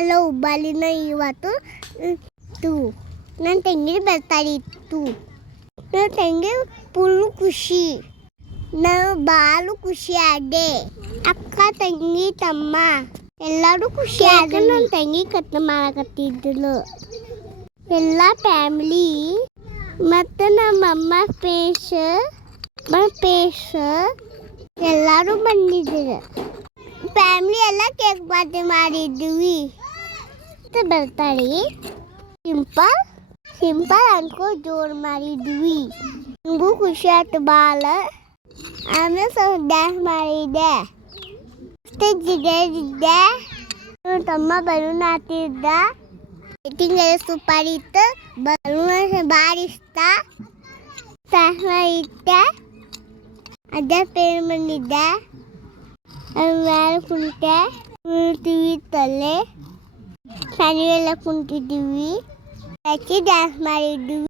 ಅಲ್ಲ ಹುಬ್ಬಳ್ಳಿನ ಇವತ್ತು ಇತ್ತು ನನ್ನ ತಂಗಿ ಬರ್ತಾರೆ ಇತ್ತು ನನ್ನ ತಂಗಿ ಫುಲ್ಲು ಖುಷಿ ನಾನು ಬಾಳು ಖುಷಿ ಆದೆ ಅಕ್ಕ ತಂಗಿ ತಮ್ಮ ಎಲ್ಲರೂ ಖುಷಿ ಆದ್ರೆ ನನ್ನ ತಂಗಿ ಕತ್ನ ಮಾಡಕತ್ತಿದ್ದಳು ಎಲ್ಲ ಫ್ಯಾಮಿಲಿ ಮತ್ತು ನಮ್ಮಮ್ಮ ಪೇಶ ಎಲ್ಲರೂ ಬಂದಿದ್ರು ಫ್ಯಾಮಿಲಿ ಎಲ್ಲ ಕೇಕ್ ಪಾರ್ಟಿ ಮಾಡಿದ್ವಿ ಬರ್ತಾರೆ ಸಿಂಪಲ್ ಅನ್ಕೋ ಜೋರು ಮಾಡಿದ್ವಿ ನನಗೂ ಖುಷಿ ಆಯ್ತು ಭಾಳ ಆಮೇಲೆ ಸ್ವಲ್ಪ ಡ್ಯಾನ್ಸ್ ಮಾಡಿದ್ದೆ ಜಿಗಿದ್ದೆ ತಮ್ಮ ಬಲೂನ್ ಹಾಕ್ತಿದ್ದ ಲೈಟಿಂಗ್ ಎಲ್ಲ ಸೂಪರ್ ಇತ್ತು ಬಲೂನ್ ಭಾಳ ಇಷ್ಟ ಇತ್ತೆ ಅದೇ ಪೇರ್ ಬಂದಿದ್ದೆ ಮೇಲೆ ಕುಂತೆ ಕುಂತೀವಿ ತಲೆ ಎಲ್ಲ ಕುಂತಿದ್ದೀವಿ ಡ್ಯಾನ್ಸ್ ಮಾಡಿದ್ವಿ